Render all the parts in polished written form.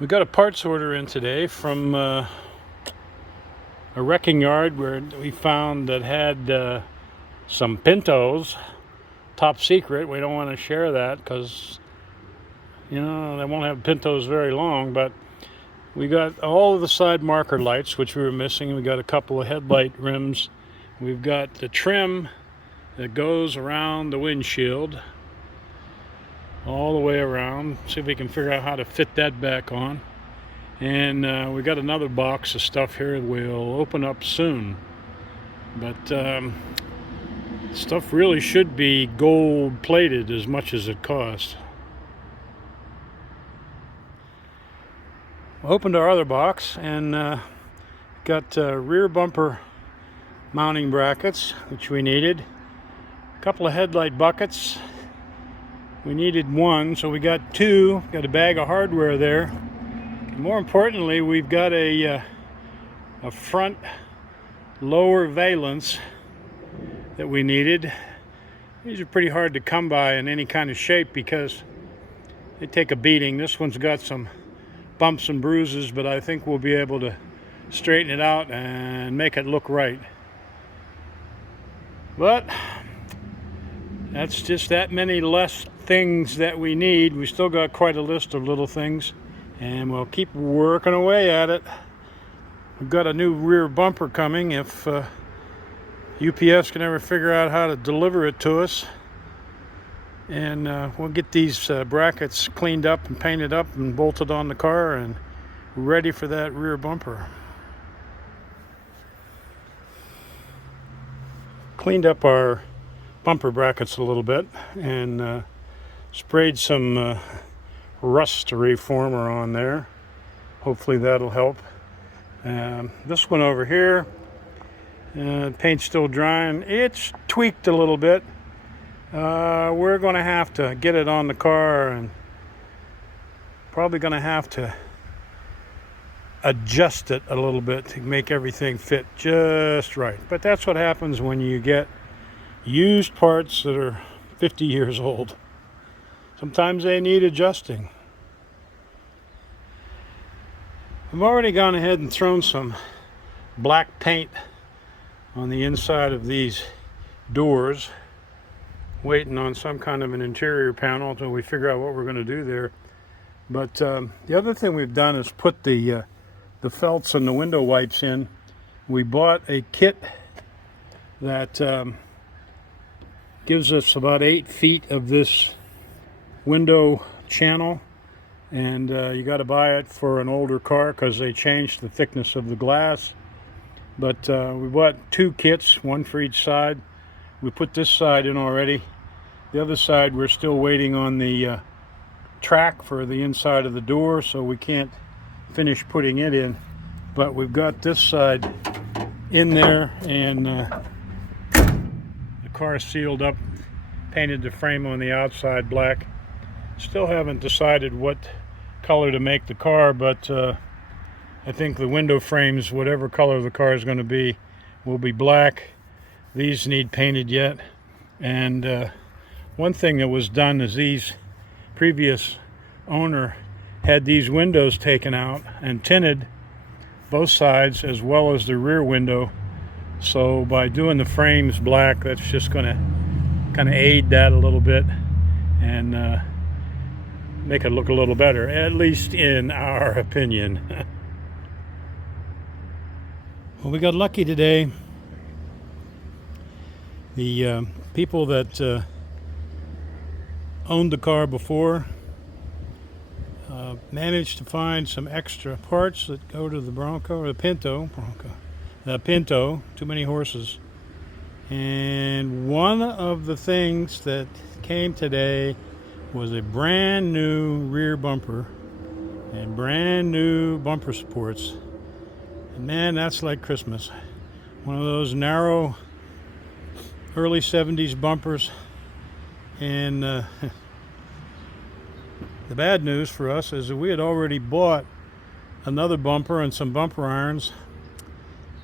We got a parts order in today from a wrecking yard where we found that had some Pintos, top secret. We don't want to share that because, they won't have Pintos very long, but we got all of the side marker lights, which we were missing. We got a couple of headlight rims. We've got the trim that goes around the windshield all the way around. See if we can figure out how to fit that back on. And we got another box of stuff here we'll open up soon. But stuff really should be gold plated as much as it costs. Opened our other box and got rear bumper mounting brackets, which we needed. A couple of headlight buckets. We needed one, so we got two. Got a bag of hardware there. More importantly, we've got a front lower valence that we needed. These are pretty hard to come by in any kind of shape because they take a beating. This one's got some bumps and bruises, but I think we'll be able to straighten it out and make it look right. But that's just that many less things that we need. We still got quite a list of little things, and we'll keep working away at it. We've got a new rear bumper coming if UPS can ever figure out how to deliver it to us. And we'll get these brackets cleaned up and painted up and bolted on the car and ready for that rear bumper. Cleaned up our bumper brackets a little bit and sprayed some rust reformer on there. Hopefully that'll help. This one over here, paint's still drying. It's tweaked a little bit. We're going to have to get it on the car and probably going to have to adjust it a little bit to make everything fit just right. But that's what happens when you get used parts that are 50 years old. Sometimes they need adjusting. I've already gone ahead and thrown some black paint on the inside of these doors, waiting on some kind of an interior panel until we figure out what we're going to do there. But the other thing we've done is put the felts and the window wipes in. We bought a kit that gives us about 8 feet of this window channel, and you got to buy it for an older car because they changed the thickness of the glass. But we bought 2 kits, one for each side. We put this side in already. The other side we're still waiting on the track for the inside of the door, so we can't finish putting it in. But we've got this side in there, and the car sealed up, painted the frame on the outside black. Still haven't decided what color to make the car, but I think the window frames, whatever color the car is going to be, will be black. These need painted yet. And one thing that was done is these previous owner had these windows taken out and tinted, both sides as well as the rear window. So by doing the frames black, that's just going to kind of aid that a little bit and make it look a little better, at least in our opinion. Well, we got lucky today. The people that owned the car before managed to find some extra parts that go to the Bronco, or the Pinto, too many horses. And one of the things that came today was a brand new rear bumper and brand new bumper supports. And man, that's like Christmas. One of those narrow early 70s bumpers. And the bad news for us is that we had already bought another bumper and some bumper irons,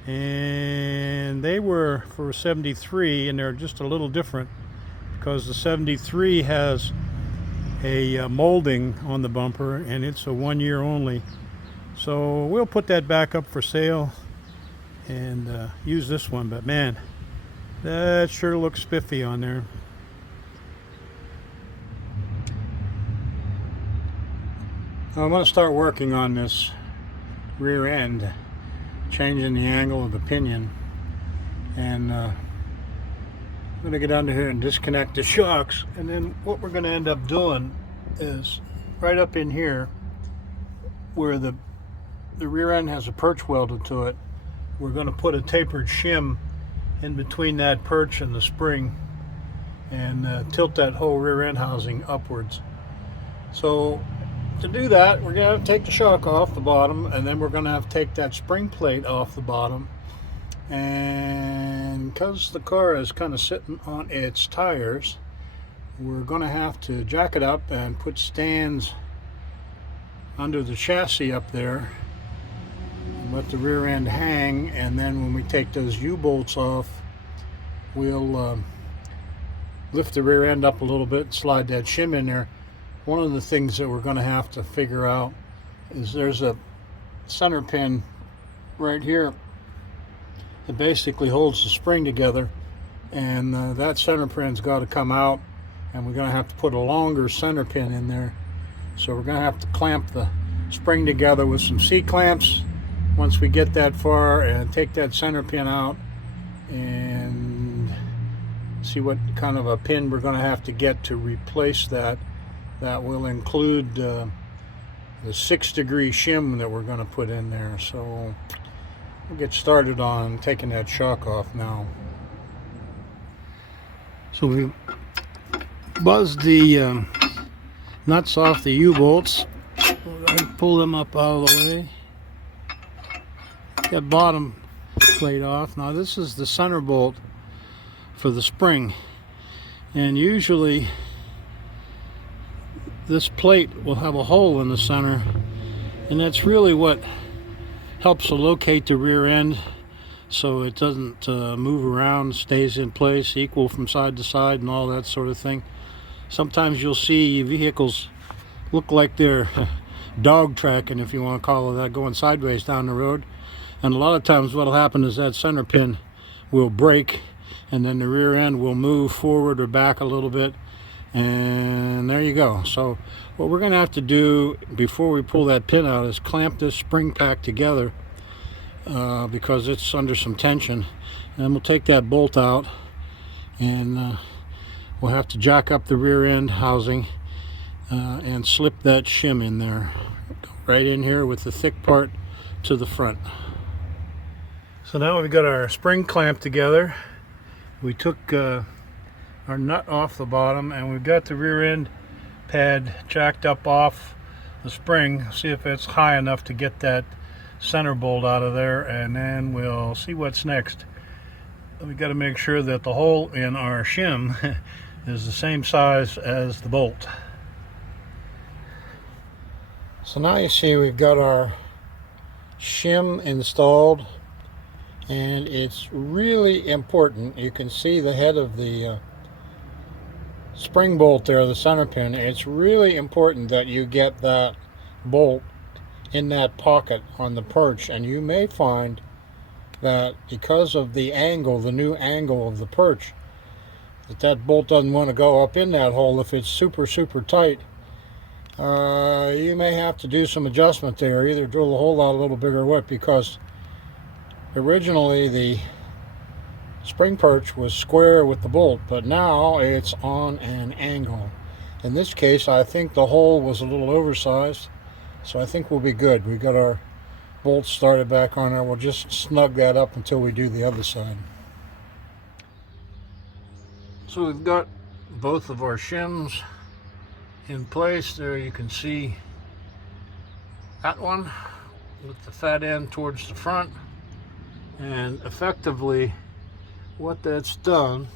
and they were for 73, and they're just a little different because the 73 has a molding on the bumper, and it's a 1 year only. So we'll put that back up for sale and use this one. But man, that sure looks spiffy on there. I'm going to start working on this rear end, changing the angle of the pinion, and I'm going to get under here and disconnect the shocks. And then what we're going to end up doing is right up in here where the rear end has a perch welded to it, we're going to put a tapered shim in between that perch and the spring and tilt that whole rear end housing upwards. So to do that, we're going to have to take the shock off the bottom, and then we're going to have to take that spring plate off the bottom. And because the car is kind of sitting on its tires, we're going to have to jack it up and put stands under the chassis up there and let the rear end hang. And then when we take those U-bolts off, we'll lift the rear end up a little bit and slide that shim in there. One of the things that we're going to have to figure out is there's a center pin right here that basically holds the spring together, and that center pin's got to come out, and we're going to have to put a longer center pin in there. So we're going to have to clamp the spring together with some C-clamps once we get that far, and take that center pin out and see what kind of a pin we're going to have to get to replace that. That will include the 6-degree shim that we're going to put in there. So we'll get started on taking that shock off now. So we buzzed the nuts off the U-bolts. Pull them up out of the way. That bottom plate off. Now this is the center bolt for the spring, and usually this plate will have a hole in the center, and that's really what helps to locate the rear end so it doesn't move around, stays in place, equal from side to side and all that sort of thing. Sometimes you'll see vehicles look like they're dog tracking, if you want to call it that, going sideways down the road. And a lot of times what'll happen is that center pin will break, and then the rear end will move forward or back a little bit, and there you go. So what we're going to have to do before we pull that pin out is clamp this spring pack together because it's under some tension. And we'll take that bolt out, and we'll have to jack up the rear end housing and slip that shim in there, right in here with the thick part to the front. So now we've got our spring clamp together. We took our nut off the bottom, and we've got the rear end pad jacked up off the spring. See if it's high enough to get that center bolt out of there, and then we'll see what's next. We've got to make sure that the hole in our shim is the same size as the bolt. So now you see we've got our shim installed, and it's really important. You can see the head of the spring bolt there, the center pin. It's really important that you get that bolt in that pocket on the perch, and you may find that because of the angle, the new angle of the perch, that bolt doesn't want to go up in that hole. If it's super tight, you may have to do some adjustment there, either drill the hole out a little bigger or what, because originally the spring perch was square with the bolt, but now it's on an angle. In this case, I think the hole was a little oversized, so I think we'll be good. We've got our bolts started back on there. We'll just snug that up until we do the other side. So we've got both of our shims in place. There you can see that one with the fat end towards the front, and effectively what that's done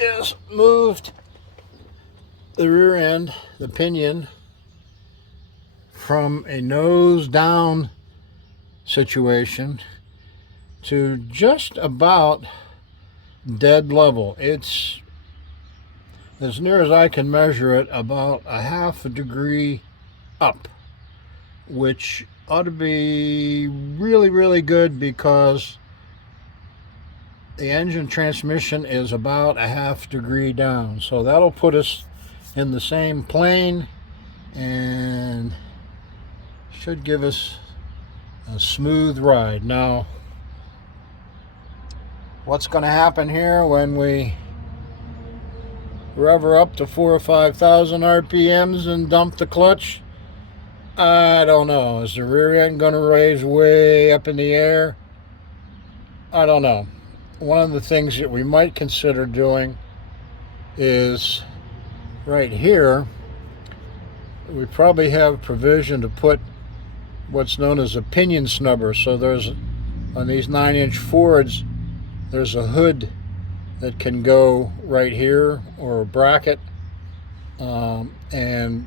is moved the rear end, the pinion, from a nose down situation to just about dead level. It's as near as I can measure it, about a half a degree up, which ought to be really, really good because the engine transmission is about a half degree down. So that'll put us in the same plane and should give us a smooth ride. Now, what's going to happen here when we rev her up to 4,000 or 5,000 RPMs and dump the clutch? I don't know. Is the rear end going to raise way up in the air? I don't know. One of the things that we might consider doing is right here, we probably have provision to put what's known as a pinion snubber. So there's, on these 9-inch Fords, there's a hood that can go right here, or a bracket, and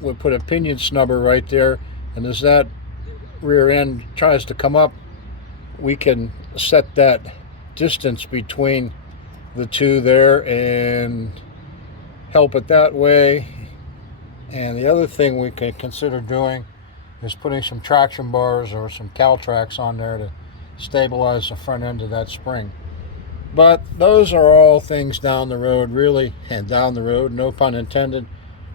we'll put a pinion snubber right there, and as that rear end tries to come up, we can set that distance between the two there and help it that way. And the other thing we can consider doing is putting some traction bars or some Caltrax on there to stabilize the front end of that spring. But those are all things down the road, really, and down the road, no pun intended.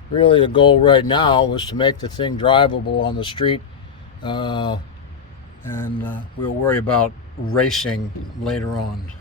Really, the goal right now was to make the thing drivable on the street, and we'll worry about racing later on.